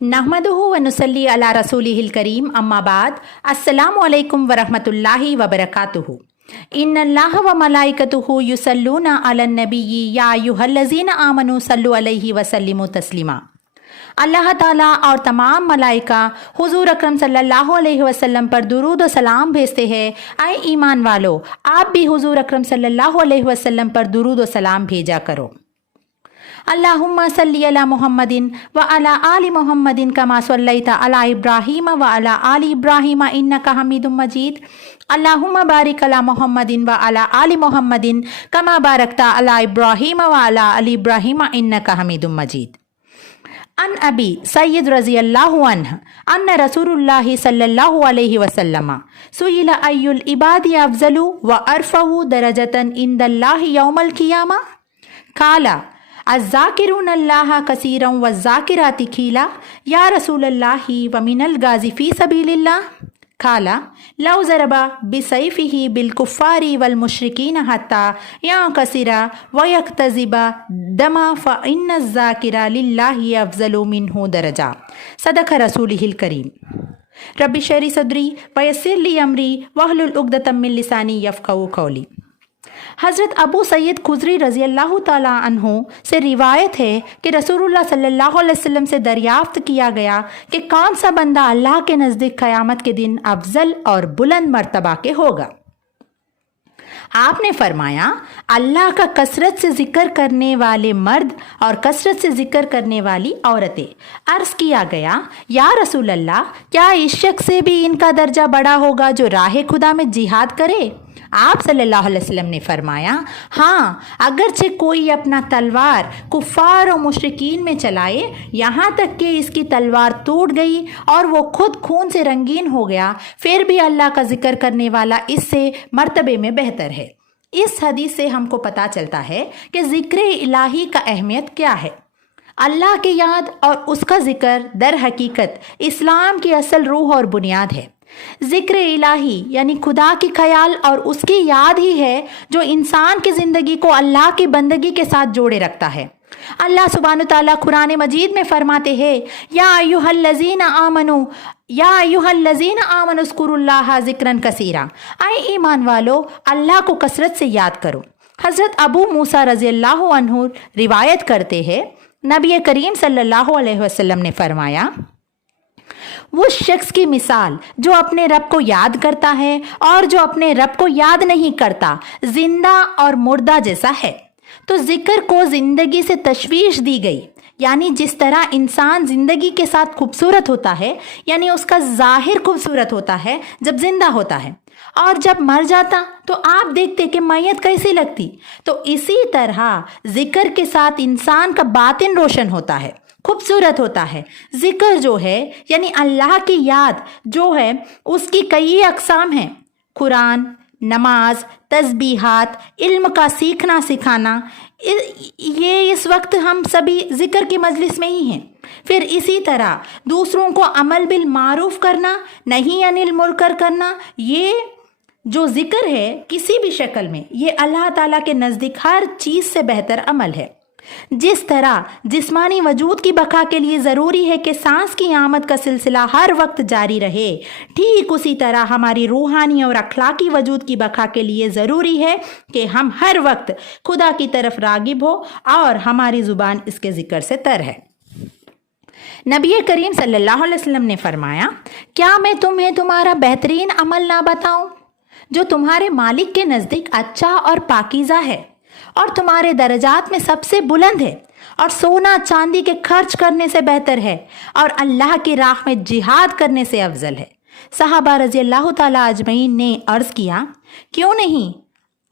नहमदुहु व नुसल्ली अला रसूलिहिल करीम अम्मा बाद अस्सलामु अलैकुम व रहमतुल्लाहि व बरकातुहु। इन्नल्लाह व मलाइकतुहु युसल्लूना अलन नबिय्यि या अय्युहल्लज़ीना आमनू सल्लु अलैहि व सल्लिमू तस्लीमा। अल्लाह ताला और तमाम मलाइका हुजूर अकरम सल्लल्लाहु अलैहि वसल्लम पर दुरूद व सलाम भेजते हैं। ऐ ईमान वालो, आप भी हुजूर अकरम सल्लल्लाहु अलैहि वसल्लम पर दुरूद व सलाम भेजा करो। अल्लाहुम्मा सल्ली अला मुहम्मदिन व अला आलि मुहम्मदिन कमा सल्लैता अला इब्राहीम व अला आलि इब्राहीम इन्नका हमीदुम मजीद। अल्लाहुम्मा बारिक अला मुहम्मदिन व अला आलि मुहम्मदिन कमा बारकता अला इब्राहीम व अला आलि इब्राहीम इन्नका हमीदुम मजीद। अन अबी सय्यद रज़ियल्लाहु अन्हु अन्ना रसूलुल्लाहि सल्लल्लाहु अलैहि वसल्लम सुइला अय्युल इबादी अफ़ज़लु व अरफ़उ दरजतन इंदल्लाहि यौमल क़ियामा क़ाला अज़्ज़ाकिरून अल्लाह कसीरन व ज़ाकिराति क़ीला या रसूलल्लाहि व मिनल गाज़ी फ़ी सबीलिल्लाह क़ाला लौ ज़रबा बिसैफ़िही बिल कुफ़्फ़ारि वल मुश्रिकीन हत्ता यंकसिरा व यक्तज़िबा दमा फ़इन्न ज़ाकिरा लिल्लाहि अफ़ज़लु मिन्हु दरजा। सदक़ रसूलिहिल करीम। रब्बि शरह सदरी व यस्सिर ली अमरी वहलुल उक़दतम मिन लिसानी यफ़क़हू क़ौली। हज़रत अबू सईद खुज़री रज़ी अल्लाह ताला अन्हु से रिवायत है कि रसूलुल्लाह सल्लल्लाहु अलैहि वसल्लम से दरियाफ़्त किया गया कि कौन सा बंदा अल्लाह के नज़दीक क़यामत के दिन अफ़ज़ल और बुलंद मर्तबा के होगा। आपने फरमाया, अल्लाह का कसरत से ज़िक्र करने वाले मर्द और कसरत से ज़िक्र करने वाली औरतें। अर्ज़ किया गया, या रसूल अल्लाह, क्या इस शख्स से भी इनका दर्जा बड़ा होगा जो राह खुदा में जिहाद करे? आप सल्लल्लाहु अलैहि वसल्लम ने फरमाया, हाँ, अगरचे कोई अपना तलवार कुफ़ार और मुशरिकीन में चलाए यहाँ तक कि इसकी तलवार टूट गई और वो खुद खून से रंगीन हो गया, फिर भी अल्लाह का जिक्र करने वाला इससे मर्तबे में बेहतर है। इस हदीस से हमको पता चलता है कि ज़िक्र इलाही का अहमियत क्या है। अल्लाह की याद और उसका ज़िक्र दर हकीकत इस्लाम की असल रूह और बुनियाद है। ज़िक्र इलाही यानी खुदा की ख्याल और उसकी याद ही है जो इंसान की ज़िंदगी को अल्लाह की बंदगी के साथ जोड़े रखता है। अल्लाह सुब्हान ताला कुरान मजीद में फरमाते हैं, या अय्युहल्लज़ीना आमनु उज़्कुरुल्लाह ज़िक्रन कसीरा। ऐ ईमान वालो, अल्लाह को कसरत से याद करो। हज़रत अबू मूसा रज़ियल्लाहु अन्हु रिवायत करते हैं, नबी करीम सल्लल्लाहु अलैहि वसल्लम ने फरमाया, वो शख्स की मिसाल जो अपने रब को याद करता है और जो अपने रब को याद नहीं करता, जिंदा और मुर्दा जैसा है। तो जिक्र को जिंदगी से तशवीश दी गई, यानी जिस तरह इंसान जिंदगी के साथ खूबसूरत होता है, यानी उसका जाहिर खूबसूरत होता है जब जिंदा होता है, और जब मर जाता तो आप देखते कि मैयत कैसी लगती। तो इसी तरह जिक्र के साथ इंसान का बातिन रोशन होता है, खूबसूरत होता है। ज़िक्र जो है यानी अल्लाह की याद जो है उसकी कई अक़साम हैं। कुरान, नमाज, तस्बीहात, इल्म का सीखना सिखाना, ये इस वक्त हम सभी ज़िक्र की मजलिस में ही हैं। फिर इसी तरह दूसरों को अमल बिल मारूफ करना, नहीं अनिल मुनकर करना, ये जो ज़िक्र है किसी भी शक्ल में, ये अल्लाह ताला के नज़दीक हर चीज़ से बेहतर अमल है। जिस तरह जिस्मानी वजूद की बका के लिए ज़रूरी है कि सांस की आमद का सिलसिला हर वक्त जारी रहे, ठीक उसी तरह हमारी रूहानी और अखलाकी वजूद की बका के लिए ज़रूरी है कि हम हर वक्त खुदा की तरफ रागिब हो और हमारी ज़ुबान इसके ज़िक्र से तर है। नबी करीम सल्लल्लाहु अलैहि वसल्लम ने फरमाया, क्या मैं तुम्हें तुम्हारा बेहतरीन अमल ना बताऊं जो तुम्हारे मालिक के नज़दीक अच्छा और पाकीज़ा है और तुम्हारे दर्जात में सबसे बुलंद है और सोना चांदी के खर्च करने से बेहतर है और अल्लाह की राह में जिहाद करने से अफजल है। सहाबा रज़ी अल्लाह ताला अजमईन ने अर्ज़ किया, क्यों नहीं?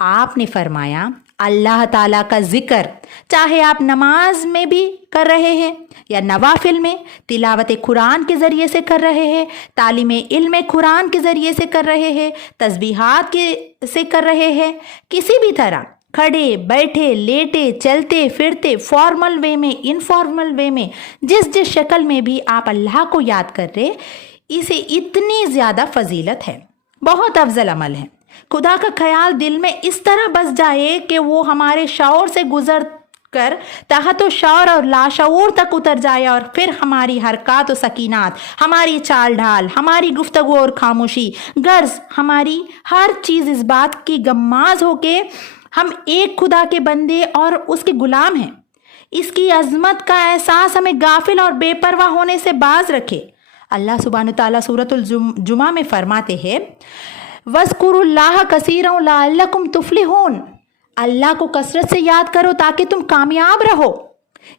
आपने फरमाया, अल्लाह ताला का जिक्र चाहे आप नमाज में भी कर रहे हैं या नवाफिल में, तिलावत कुरान के ज़रिए से कर रहे हैं, तालीम इल्म कुरान के ज़रिए से कर रहे हैं, तस्बीहात के से कर रहे हैं, किसी भी तरह खड़े बैठे लेटे चलते फिरते फॉर्मल वे में इनफॉर्मल वे में जिस शक्ल में भी आप अल्लाह को याद कर रहे, इसे इतनी ज़्यादा फजीलत है, बहुत अफजल अमल है। खुदा का ख्याल दिल में इस तरह बस जाए कि वो हमारे शौर से गुजर कर तहत व शौर और लाशऊर तक उतर जाए और फिर हमारी हरकत व सकीनात, हमारी चाल ढाल, हमारी गुफ्तगू और खामोशी, गर्ज हमारी हर चीज़ इस बात की गम्माज हो के हम एक खुदा के बंदे और उसके गुलाम हैं। इसकी अजमत का एहसास हमें गाफिल और बेपरवाह होने से बाज रखे। अल्लाह सुब्हान तआला सूरतुल जुमा में फरमाते हैं, वज़कुरुल्लाह कसीरन लअल्लकुम तुफ्लिहून, अल्लाह को कसरत से याद करो ताकि तुम कामयाब रहो।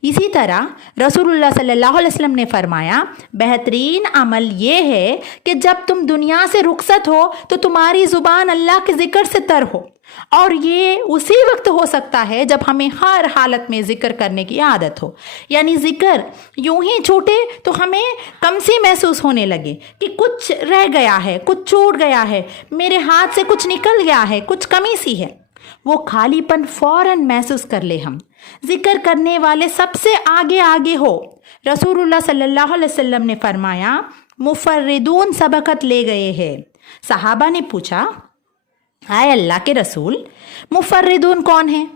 इसी तरह रसूलुल्लाह सल्लल्लाहु अलैहि वसल्लम ने फरमाया, बेहतरीन अमल ये है कि जब तुम दुनिया से रुखसत हो तो तुम्हारी ज़ुबान अल्लाह के ज़िक्र से तर हो, और ये उसी वक्त हो सकता है जब हमें हर हालत में ज़िक्र करने की आदत हो। यानी ज़िक्र यूं ही छूटे तो हमें कमसी महसूस होने लगे कि कुछ रह गया है, कुछ छूट गया है, मेरे हाथ से कुछ निकल गया है, कुछ कमी सी है। वो खालीपन फ़ौरन महसूस कर ले हम। ज़िक्र करने वाले सबसे आगे आगे हो। रसूलुल्लाह सल्लल्लाहु अलैहि वसल्लम ने फरमाया, मुफर्रिदून सबकत ले गए हैं। सहाबा ने पूछा, आए अल्लाह के रसूल, मुफर्रिदून कौन है?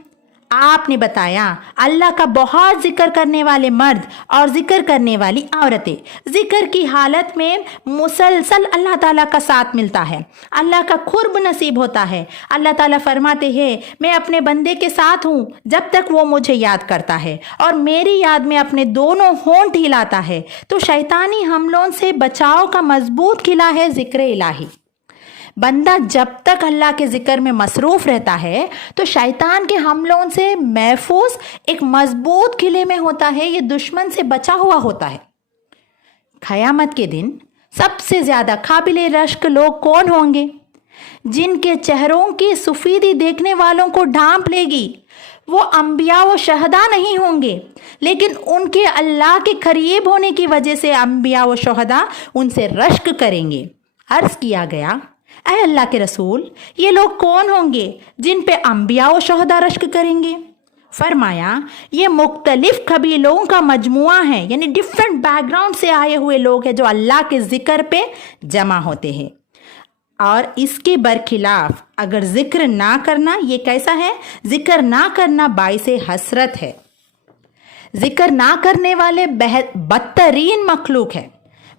आपने बताया, अल्लाह का बहुत जिक्र करने वाले मर्द और जिक्र करने वाली औरतें। जिक्र की हालत में मुसलसल अल्लाह ताला का साथ मिलता है, अल्लाह का खुर्ब नसीब होता है। अल्लाह ताला फरमाते हैं, मैं अपने बंदे के साथ हूँ जब तक वो मुझे याद करता है और मेरी याद में अपने दोनों होंठ हिलाता है। तो शैतानी हमलों से बचाव का मजबूत किला है जिक्र इलाही। बंदा जब तक अल्लाह के ज़िक्र में मसरूफ़ रहता है तो शैतान के हमलों से महफूज एक मजबूत किले में होता है, ये दुश्मन से बचा हुआ होता है। क़यामत के दिन सबसे ज़्यादा काबिल रश्क लोग कौन होंगे? जिनके चेहरों की सफ़ेदी देखने वालों को ढांप लेगी। वो अंबिया व शहदा नहीं होंगे, लेकिन उनके अल्लाह के करीब होने की वजह से अंबिया व शहदा उनसे रश्क करेंगे। अर्ज़ किया गया, ऐ अल्लाह के रसूल, ये लोग कौन होंगे जिन पे अंबिया व शहदा रश्क करेंगे? फरमाया, ये मुख्तलिफ कबीलों का मजमुआ है, यानी डिफरेंट बैकग्राउंड से आए हुए लोग हैं जो अल्लाह के ज़िक्र पे जमा होते हैं। और इसके बरखिलाफ अगर ज़िक्र ना करना, ये कैसा है? ज़िक्र ना करना बाइसे हसरत है। ज़िक्र ना करने वाले बदतरीन मखलूक है,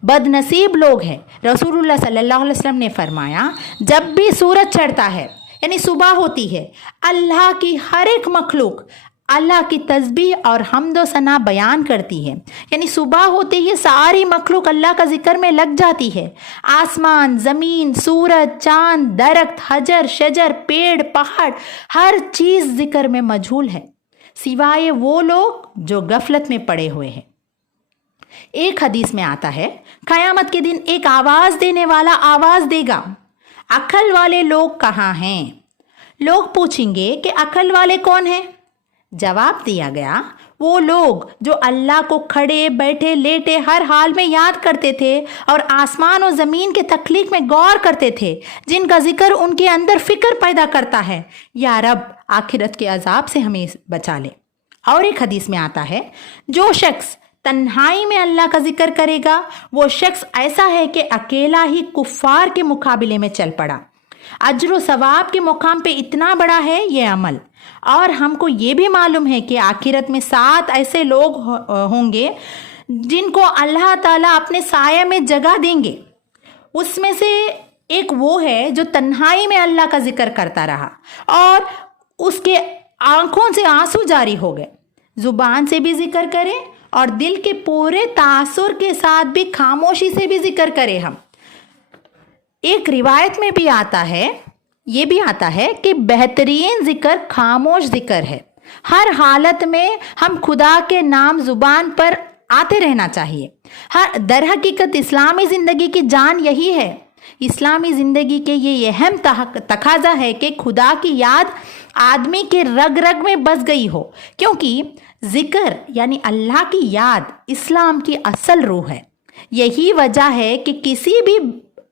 बदनसीब लोग हैं। रसूलुल्लाह सल्लल्लाहु अलैहि वसल्लम ने फरमाया, जब भी सूरज चढ़ता है यानी सुबह होती है, अल्लाह की हर एक मखलूक अल्लाह की तस्बीह और हम्दो सना बयान करती है। यानी सुबह होते ही सारी मखलूक अल्लाह का जिक्र में लग जाती है। आसमान, ज़मीन, सूरज, चांद, दरख्त, हजर, शजर, पेड़, पहाड़, हर चीज़ जिक्र में मशगूल है, सिवाय वो लोग जो गफलत में पड़े हुए हैं। एक हदीस में आता है, क़यामत के दिन एक आवाज़ देने वाला आवाज़ देगा, अक्ल वाले लोग कहाँ हैं? लोग पूछेंगे कि अक्ल वाले कौन हैं? जवाब दिया गया, वो लोग जो अल्लाह को खड़े बैठे लेटे हर हाल में याद करते थे और आसमान और ज़मीन के तख्लीक में गौर करते थे, जिनका जिक्र उनके अंदर फ़िक्र पैदा करता है। या रब, आखिरत के अजाब से हमें बचा ले। और एक हदीस में आता है, जो शख्स तन्हाई में अल्लाह का जिक्र करेगा वो शख्स ऐसा है कि अकेला ही कुफ्फार के मुकाबले में चल पड़ा। अज्र व सवाब के मुकाम पे इतना बड़ा है ये अमल। और हमको ये भी मालूम है कि आखिरत में 7 ऐसे लोग होंगे जिनको अल्लाह ताला अपने साया में जगह देंगे। उसमें से एक वो है जो तन्हाई में अल्लाह का जिक्र करता रहा और उसके आंखों से आंसू जारी हो गए। ज़ुबान से भी जिक्र करें और दिल के पूरे तासुर के साथ भी, खामोशी से भी जिक्र करें हम। एक रिवायत में भी आता है, ये भी आता है कि बेहतरीन जिक्र खामोश जिक्र है। हर हालत में हम खुदा के नाम ज़ुबान पर आते रहना चाहिए। दर हकीकत इस्लामी ज़िंदगी की जान यही है। इस्लामी ज़िंदगी के ये अहम तकाजा है कि खुदा की याद आदमी के रग रग में बस गई हो, क्योंकि ज़िक्र यानी अल्लाह की याद इस्लाम की असल रूह है। यही वजह है कि किसी भी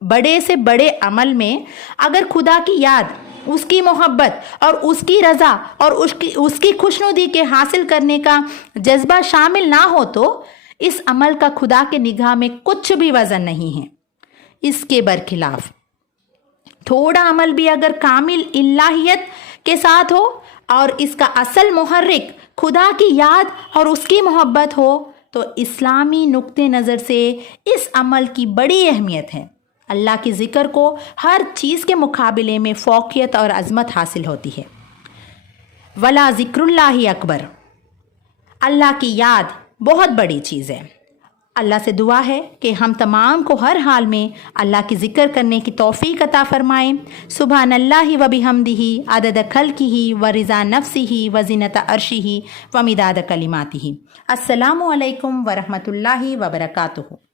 बड़े से बड़े अमल में अगर खुदा की याद, उसकी मोहब्बत और उसकी रज़ा और उसकी खुशनुदी के हासिल करने का जज्बा शामिल ना हो तो इस अमल का खुदा के निगाह में कुछ भी वज़न नहीं है। इसके बरखिलाफ थोड़ा अमल भी अगर कामिल इलाहियत के साथ हो और इसका असल मुहर्रिक خدا کی یاد اور اس کی محبت ہو تو اسلامی نقطہ نظر سے اس عمل کی بڑی اہمیت ہے۔ اللہ کے ذکر کو ہر چیز کے مقابلے میں فوقیت اور عظمت حاصل ہوتی ہے۔ ولا ذکر اللہ اکبر، اللہ کی یاد بہت بڑی چیز ہے۔ اللہ سے دعا ہے کہ ہم تمام کو ہر حال میں اللہ کی ذکر کرنے کی توفیق عطا فرمائیں۔ سبحان اللہ و بحمدہ عدد خلقہ و رضا نفسہ و زینت عرشہ و مداد کلماتہ۔ السلام علیکم ورحمۃ اللہ وبرکاتہ۔